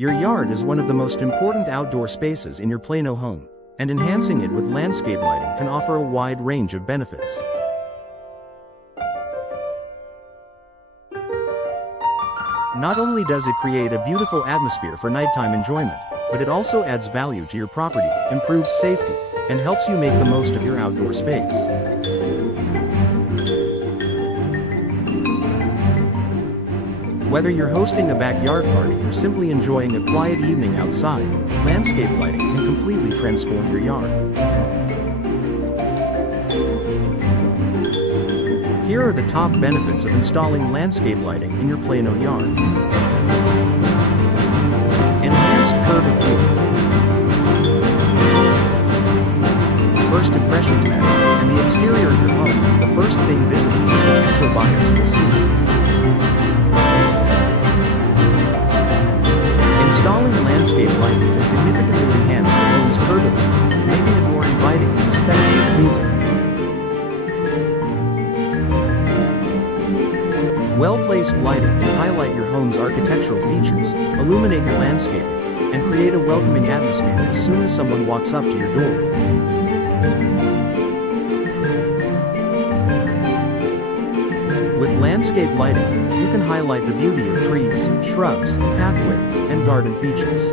Your yard is one of the most important outdoor spaces in your Plano home, and enhancing it with landscape lighting can offer a wide range of benefits. Not only does it create a beautiful atmosphere for nighttime enjoyment, but it also adds value to your property, improves safety, and helps you make the most of your outdoor space. Whether you're hosting a backyard party or simply enjoying a quiet evening outside, landscape lighting can completely transform your yard. Here are the top benefits of installing landscape lighting in your Plano yard. Enhanced curb appeal. First impressions matter, and the exterior of your home is the first thing visitors and potential buyers will see. Installing landscape lighting can significantly enhance your home's curb appeal, making it more inviting and aesthetically pleasing. Well-placed lighting can highlight your home's architectural features, illuminate your landscaping, and create a welcoming atmosphere as soon as someone walks up to your door. With landscape lighting, you can highlight the beauty of trees, shrubs, pathways, and garden features.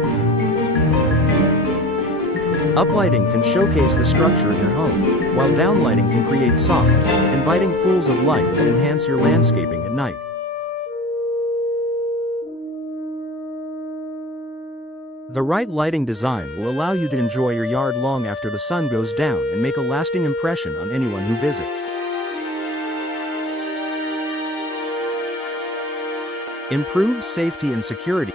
Uplighting can showcase the structure of your home, while downlighting can create soft, inviting pools of light that enhance your landscaping at night. The right lighting design will allow you to enjoy your yard long after the sun goes down and make a lasting impression on anyone who visits. Improved safety and security.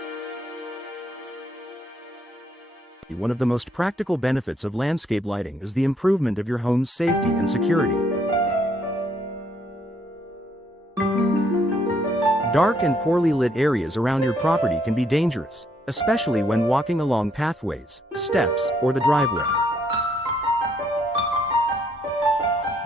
One of the most practical benefits of landscape lighting is the improvement of your home's safety and security. Dark and poorly lit areas around your property can be dangerous, especially when walking along pathways, steps, or the driveway.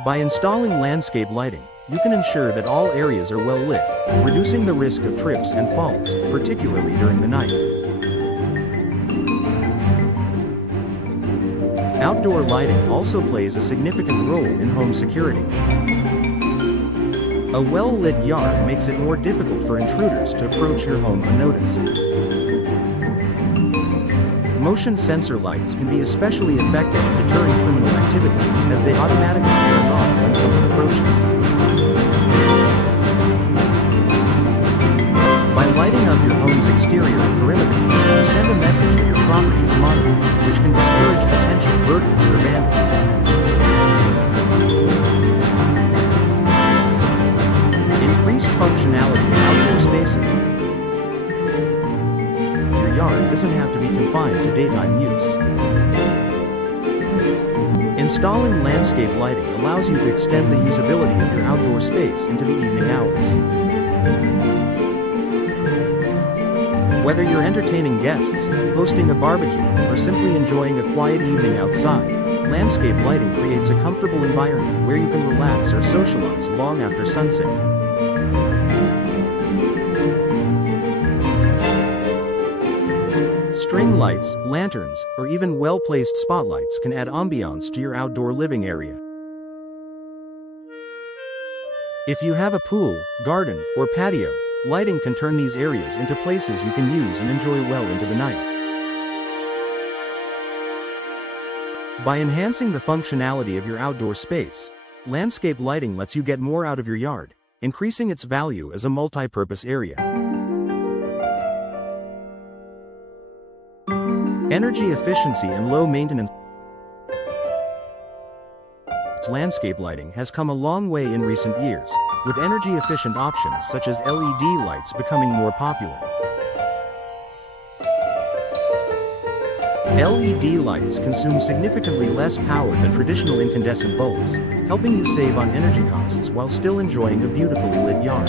By installing landscape lighting, you can ensure that all areas are well lit, reducing the risk of trips and falls, particularly during the night. Outdoor lighting also plays a significant role in home security. A well-lit yard makes it more difficult for intruders to approach your home unnoticed. Motion sensor lights can be especially effective in deterring criminal activity, as they automatically turn on when someone approaches. By lighting up your home's exterior and perimeter, you send a message that your property is monitored, which can discourage potential burglars or vandals. Increased functionality in outdoor spaces. Your yard doesn't have to be confined to daytime use. Installing landscape lighting allows you to extend the usability of your outdoor space into the evening hours. Whether you're entertaining guests, hosting a barbecue, or simply enjoying a quiet evening outside, landscape lighting creates a comfortable environment where you can relax or socialize long after sunset. String lights, lanterns, or even well-placed spotlights can add ambiance to your outdoor living area. If you have a pool, garden, or patio, lighting can turn these areas into places you can use and enjoy well into the night. By enhancing the functionality of your outdoor space, landscape lighting lets you get more out of your yard, increasing its value as a multi-purpose area. Energy efficiency and low maintenance. Landscape lighting has come a long way in recent years, with energy-efficient options such as LED lights becoming more popular. LED lights consume significantly less power than traditional incandescent bulbs, helping you save on energy costs while still enjoying a beautifully lit yard.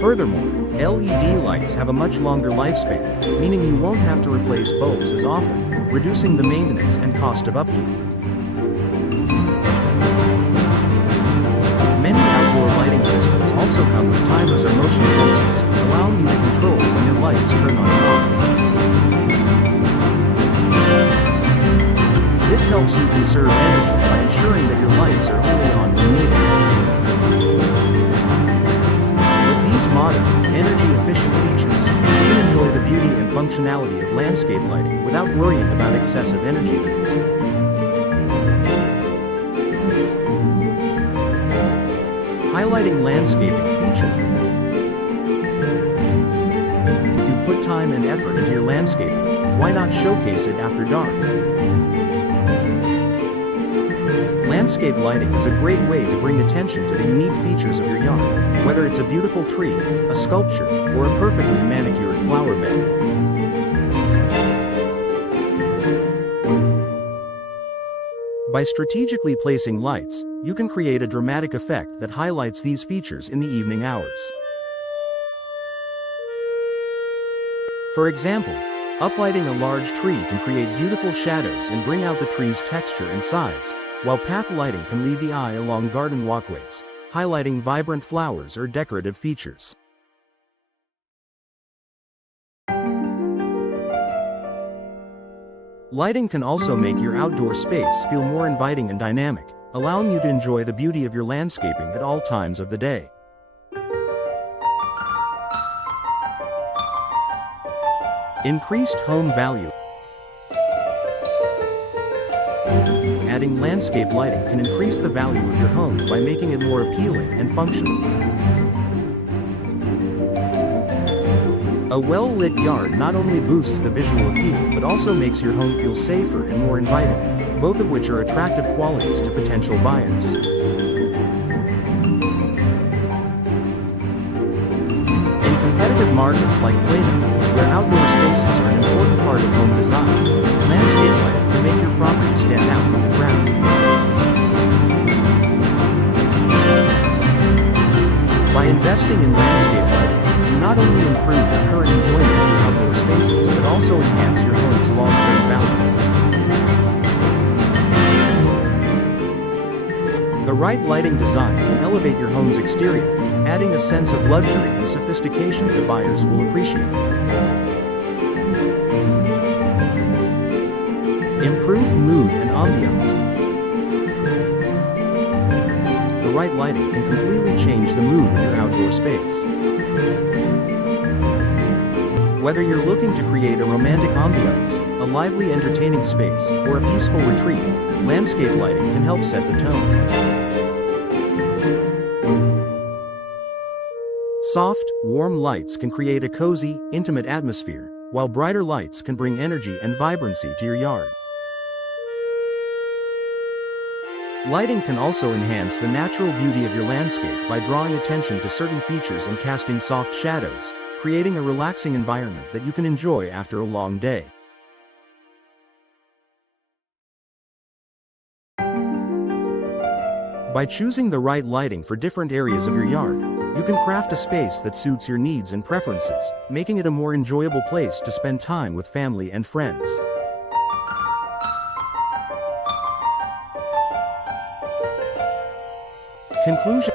Furthermore, LED lights have a much longer lifespan, meaning you won't have to replace bulbs as often, reducing the maintenance and cost of upkeep. Many outdoor lighting systems also come with timers or motion illumination sensors, allowing you to control when your lights turn on and off. This helps you conserve energy by ensuring that your lights are only on when needed. With these modern, energy-efficient features, you can enjoy the beauty and functionality of landscape lighting without worrying about excessive energy bills. Highlighting landscaping features. If you put time and effort into your landscaping, why not showcase it after dark? Landscape lighting is a great way to bring attention to the unique features of your yard, whether it's a beautiful tree, a sculpture, or a perfectly manicured flower bed. By strategically placing lights, you can create a dramatic effect that highlights these features in the evening hours. For example, uplighting a large tree can create beautiful shadows and bring out the tree's texture and size, while path lighting can lead the eye along garden walkways, highlighting vibrant flowers or decorative features. Lighting can also make your outdoor space feel more inviting and dynamic, allowing you to enjoy the beauty of your landscaping at all times of the day. Increased home value. Adding landscape lighting can increase the value of your home by making it more appealing and functional. A well-lit yard not only boosts the visual appeal but also makes your home feel safer and more inviting, both of which are attractive qualities to potential buyers. In competitive markets like Plano, where outdoor spaces are an important part of home design, landscape lighting can make your property stand out from the crowd. By investing in landscape lighting, you not only improve the current enjoyment of your outdoor spaces but also enhance your home's long-term value. The right lighting design can elevate your home's exterior, adding a sense of luxury and sophistication that buyers will appreciate. Improved mood and ambiance. The right lighting can completely change the mood of your outdoor space. Whether you're looking to create a romantic ambiance, a lively entertaining space, or a peaceful retreat, landscape lighting can help set the tone. Soft, warm lights can create a cozy, intimate atmosphere, while brighter lights can bring energy and vibrancy to your yard. Lighting can also enhance the natural beauty of your landscape by drawing attention to certain features and casting soft shadows, creating a relaxing environment that you can enjoy after a long day. By choosing the right lighting for different areas of your yard, you can craft a space that suits your needs and preferences, making it a more enjoyable place to spend time with family and friends. Conclusion.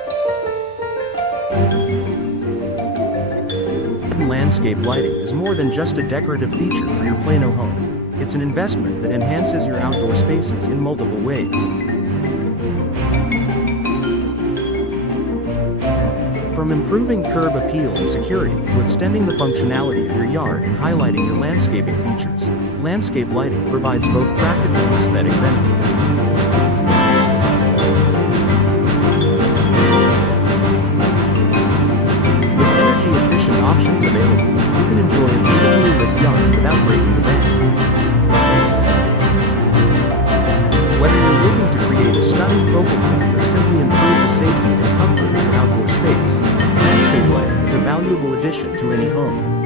Landscape lighting is more than just a decorative feature for your Plano home. It's an investment that enhances your outdoor spaces in multiple ways. From improving curb appeal and security to extending the functionality of your yard and highlighting your landscaping features, landscape lighting provides both practical and aesthetic benefits. Options available, you can enjoy a beautifully lit yard without breaking the bank. Whether you're looking to create a stunning focal point or simply improve the safety and comfort of your outdoor space, landscape lighting is a valuable addition to any home.